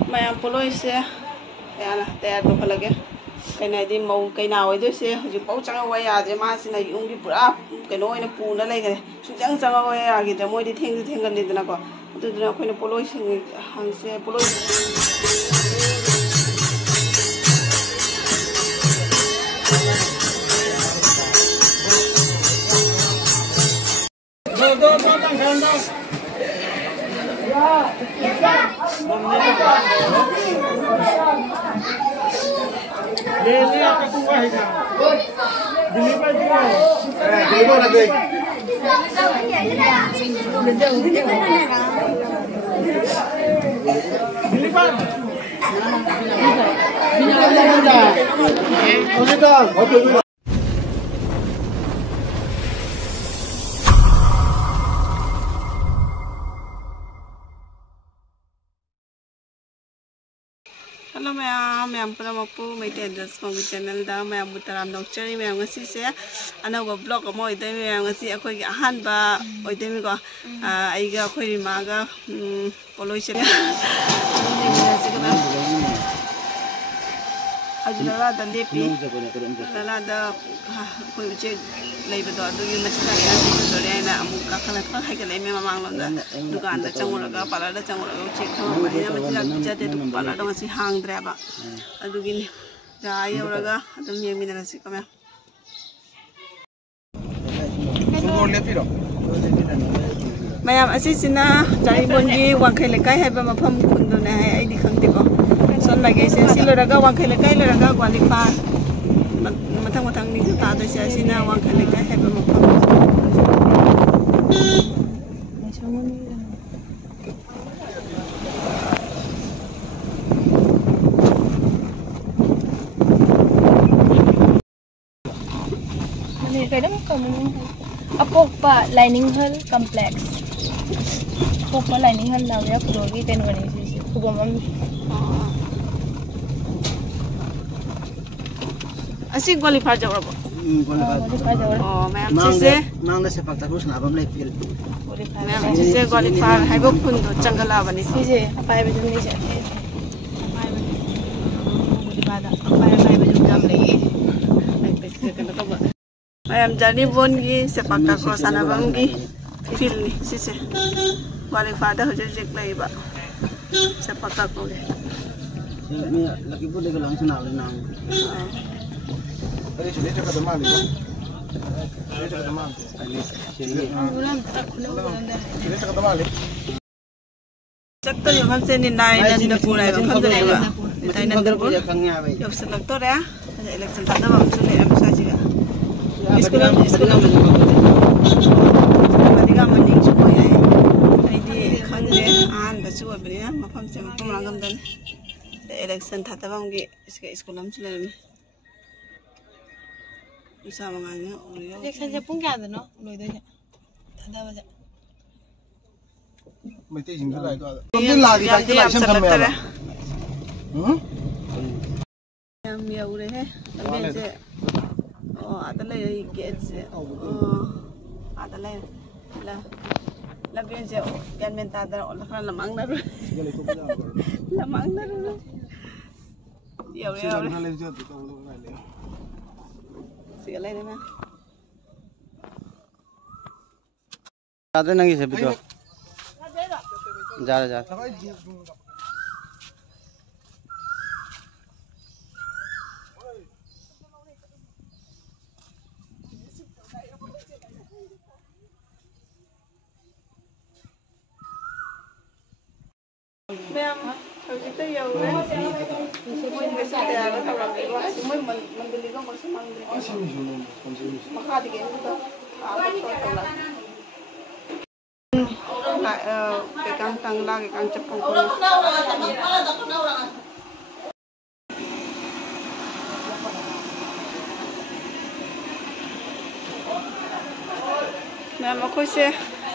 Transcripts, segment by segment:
Mayam poloise yana tayar to khalage kaina di mau kaina oi do se hoji pau changa wa ya je ma sina yung gi pura kaino oina pu na lai gare sujang changa wa ya gi da moi di theng gan dina ko tu dina khoina poloise hang se poloise Hello ma'am pura mapu mai te address mo channel da ma'am butaram nokchari ma'am ngasi se anawa blog mo ide ma'am ngasi akhoi gi ahan ba oide mi ko ai ga akhoi ma ga pollution ajula da lepi la da khoi uche leiba do adu gi masina ya do le na amu ka khala kha hai ga le me mamang lon da dukan da changula ga pala da changula ga uche kha ma ya masina jate du pala da ngasi hang dra ba adu gi ni ja ayuraga adum yemi na si kama mayam asisina jai bongi wangkai lekai hai ba mafam kundu na hai ai di khangti ko son lagi se siloraga wangkai lekai loraga qualify matang ni ta da se asina wangkai lekai hai ba mafam kadang kamu apokpa lining hall complex apokpa lining hall na ya kurogi ten gani sisi kubamam asik qualify jawab qualify jawab oh ma'am sise mang da sepak takraw sanabam lai pil ma'am sise qualify hai bo kun do changala bani sise apa hai bajum ni se apa bajum jam lai Mayam jani bon gi sepak takraw sanabam gi fil ni sise qualify da hoje jek lai ba sepak takraw ge me laki bu de galang sanab le nang ari chule ta kadama le chule ta kadama ali ulam tak ulam da chule ta kadama le chakta yo ham se ni nai nan da purai ba kham de ba tai nan da ko khang nya bai yob se lak to ra election ta da ba su le am sa ji ga school madiga maning chu ko ya ai di khang de an ba chu ba ni mafam se mafam rangam dan election ta ta bam gi iska school am chu le ni isa mangan ni uri election se pung kya da no loi da thada ba ja mai te jing lai to din la gi ta lai sam kham ya yam ya ure he lambe se oh ada lai gate se ada lai la bien se gan men ta da la khana lamang na lamang na ya sih lai na ada nangi se bido जा Ma'am, hꯧji ta yau re. Moi ni sa ta ga ta ra ke wa si moi man bili ga mo si man bili. Makha di ke ta. Ta la. Cái căng tăng la cái căng chấp không mẹ mà khôi xe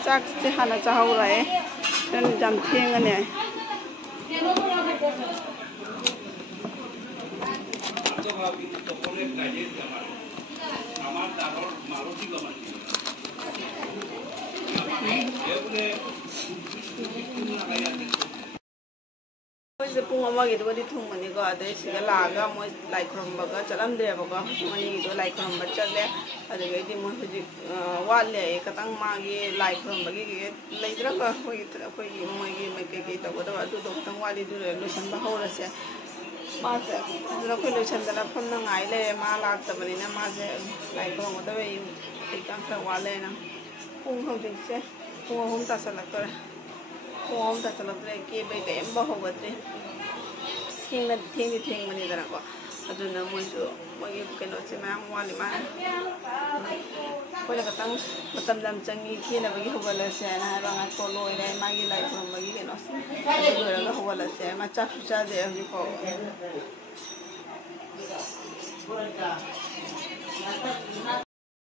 chắc chỉ hẳn là cháu rồi nên giảm thiên cái này मोइसे पुंग अमागी दुबदी थुंगमनी को अदे सिगा लागा मोइ लाई खरमबगा चलमद्रेबगा money दो लाई खरमब चले अदगैदि मोइ हुजि वाले एकतंग मागी लाई खरमबगी लेद्रगा कोई मोइगी मेके तगोदा अदु दो खतंग वाली दु लोसनबा हौरसे मासे अदुना कोइ लोसनदना फमना ngai ले मा लाक्तबनिना मासे लाई खरमबदा वे एकंग खर वाले ना पुंग हौजिसे पुंग हम तासलक्तरे पुंग तासलक्तरे के बे केम होगत्रे थेंग मनीदना को अदुना मोइसु मोइगी कनो से मैम वाली मा कोइ खतंग मतम दम चंगी खेनबगी होगलसे ना रंगा को लोइरे मागी लाई खरमबगी कनो अदु लोइरगा होगलसे मा चाखु चाजे हजि को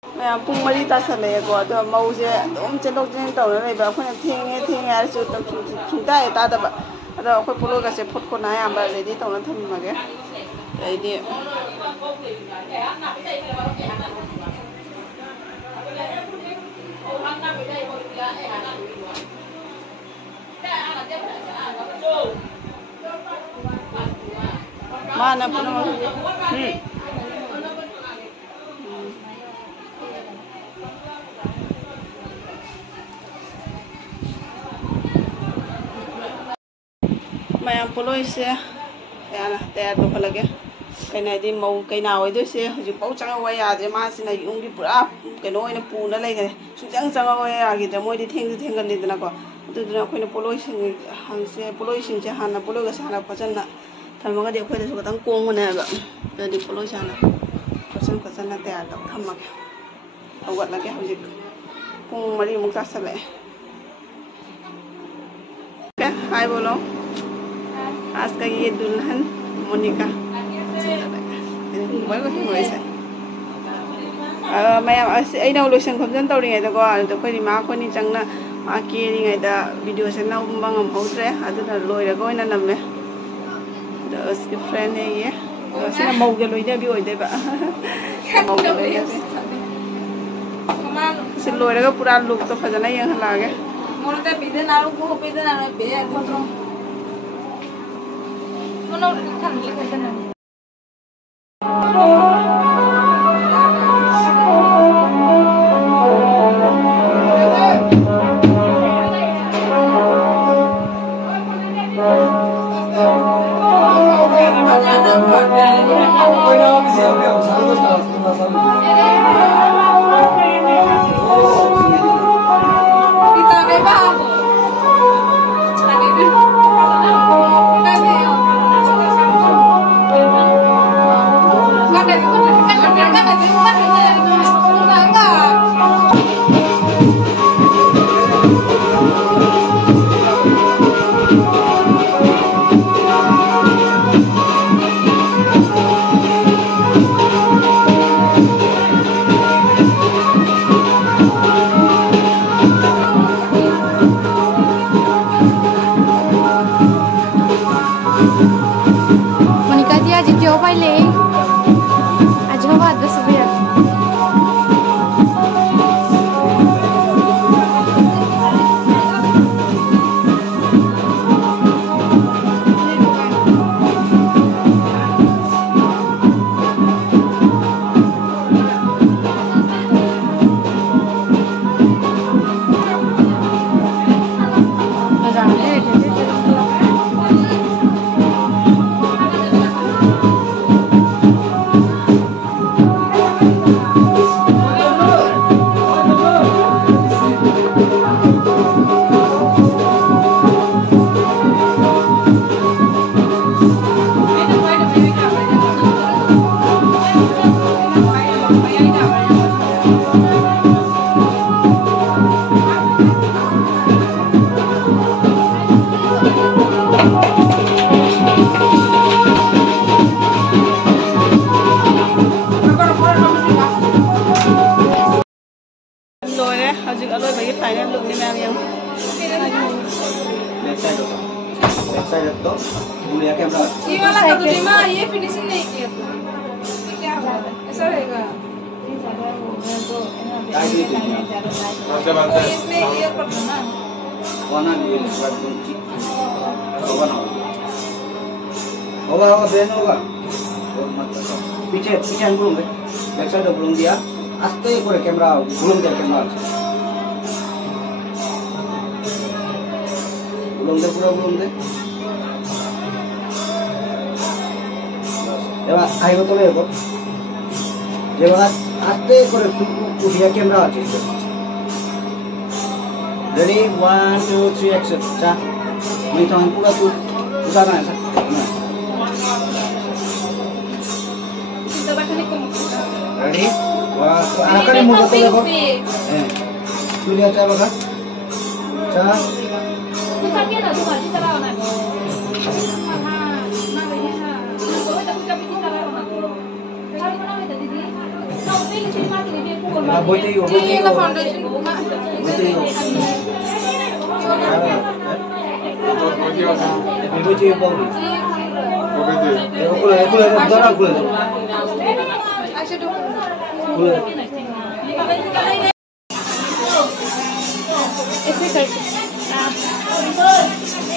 मैं पुंग मरी तासलेको अदो मौसे अदुम चेलोक चेन तौना लेबा अखोना थेंगे हारसु सुंताय तादबा अदो अखोय पुलोगासे फटको ना यामबा रेडी तौना थममगे रेडी माना पुनो मैं पोलोई से याना तैयार तो लगे कहीं मऊ कईना से हूँ पाव चंग यादे मासीना यूंगी पूरा कहो पूना लेगे सूचंग चंग याद मोदी थेंगलीदनाको अखोना पोलोई हंसे पोलोई हाँ पोलोई हाँ फजना थमगदी अखोदसु खतंग कोंगनेबा अदि पोलोई हाँ फजना तैयार तौ थमगे हौगटलगे हूँ पुंग मरी मुक तासले हाय बोलो आज का ये दुल्हन मोनिका मैं लोसन खमजन तौरीद अखोई मा अखोनी चंगना मा केरीद वीडियो से नौब गमहौद्रे लोरग नमे उसकी फ्रेंड है ये मौगे लोइदबी लोरग पूरा लुक तो फजना यंगलागे ये फिनिशिंग नहीं किया तो क्या हुआ ऐसा रहेगा इसमें ये पड़ता ना होगा देन होगा पीछे पीछे बुलूं दे बैक साइड बुलूं दिया आस्ते करे कैमरा बुलूं दिया कैमरा बुलूं दे पूरा बुलूं दे এবার আইগো তবে এগো যেবার আস্তে করে উঠিয়া ক্যামেরা আছে রেডি 1 2 3 অ্যাকশন চা আমি তখন পুরো উঠা না আছে রেডি আকারে মুড়ো তো দেখো হ্যাঁ তুলিয়া চা বাবা চা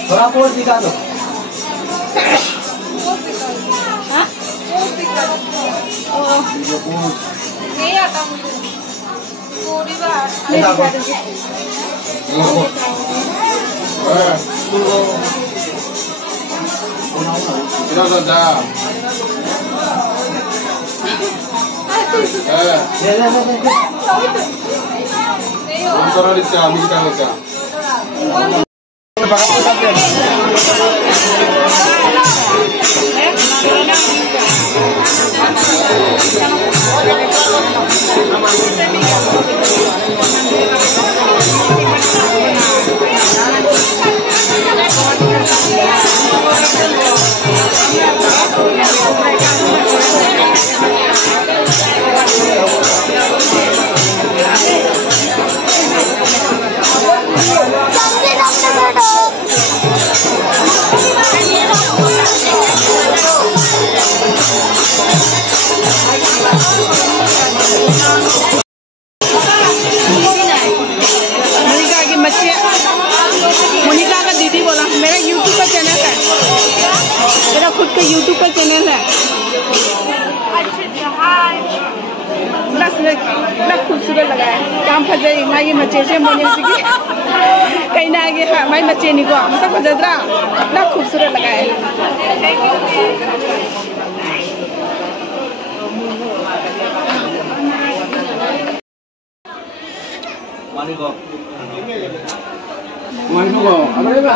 थोड़ा पोज दिखा दो नहीं आता मुझे पूरी बात मोनिका का दीदी बोला मेरा यूट्यूब का चैनल है मेरा खुद का यूट्यूब का चैनल है ना खूबसूरत लगा है काम फजे माई मचे से मोने की कहीं ना आगे माई मचे नहीं को मतलब फजद्रा ना खूबसूरत लगा है मानिको अबे बा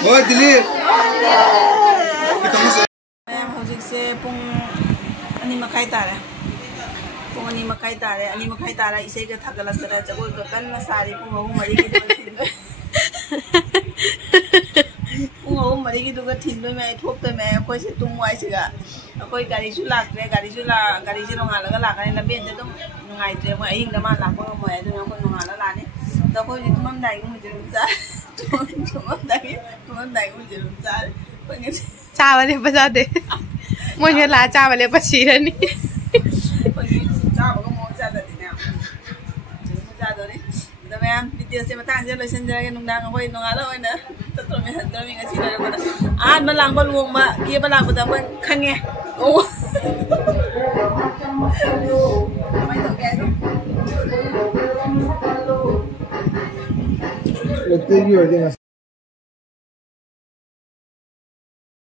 Oi, Dilip. Hojikse pung ani makai tare. Pung ani makai tare isai ka thagala tara jagoi ka kan sari pung ho mari ki pung ho mari ki duga thin loi mai thop ta mai khoi se tum wai se ga ꯑꯩꯈꯣꯏ ꯒꯥꯔꯤꯁꯨ ꯂꯥꯛꯇ꯭ꯔꯦ ꯒꯥꯔꯤꯁꯦ ꯅꯣꯡꯉꯥꯜꯂꯒ ꯂꯥꯛꯀꯅꯤ ꯂꯝꯕꯦꯟꯁꯦ ꯑꯗꯨꯝ ꯅꯨꯡꯉꯥꯏꯇ꯭ꯔꯦ ꯃꯣꯏ ꯑꯍꯤꯡꯗ ꯃꯥ ꯂꯥꯛꯄ ꯉꯝꯃꯣꯏ ꯑꯗꯨꯅ ꯑꯩꯈꯣꯏ ꯅꯣꯡꯉꯥꯜꯂꯒ ꯂꯥꯛꯑꯅꯤ ꯑꯗꯣ ꯑꯩꯈꯣꯏ ꯇꯨꯝꯃꯝꯗꯥꯏꯒꯤ ꯃꯨꯖꯤꯔꯨꯝ ꯆꯥꯔꯦ ꯇꯨꯝꯃꯝꯗꯥꯏꯒꯤ ꯃꯨꯖꯤꯔꯨꯝ ꯆꯥꯔꯦ ꯑꯩꯈꯣꯏ ꯉꯁꯤ ꯆꯥꯕ ꯂꯦꯞꯄ ꯆꯥꯗꯦ ꯃꯣꯏꯅ ꯂꯥꯛꯑ ꯆꯥꯕ ꯂꯦꯞꯄ ꯁꯤꯔꯅꯤ ꯑꯩꯈꯣꯏꯒꯤ ꯆꯥꯕꯒ ꯃꯑꯣꯡ ꯆꯥꯗꯗꯤꯅꯦ ꯃꯨꯖꯤꯔꯨꯝ ꯆꯥꯗꯣꯔꯤ ꯑꯗꯣ ꯃꯌꯥꯝ ꯚꯤꯗꯤꯑꯣꯁꯦ ꯃꯇꯥꯡꯁꯤꯗ ꯂꯣꯏꯁꯤꯟꯖꯔꯒꯦ ꯅꯨꯡꯗꯥꯡ ꯑꯩꯈꯣꯏ ꯅꯣꯡꯉꯥꯜꯂ ꯑꯣꯏꯅ ꯆꯠꯇ꯭ꯔꯣꯃꯤ ꯍꯟꯗ꯭ꯔꯣꯃꯤ ꯉꯁꯤ ꯂꯣꯏꯔꯛꯄꯗ ꯑꯍꯥꯟꯕ ꯂꯥꯡꯕ ꯂꯨꯍꯣꯡꯕ ꯀꯦꯕ ꯂꯥꯛꯄꯗ ꯑꯩꯈꯣꯏ ꯈꯪꯉꯦ ꯑꯣ ꯀꯃꯥꯏꯅ ꯇꯧꯒꯦ ꯍꯥꯏꯗꯣ Yo te digo,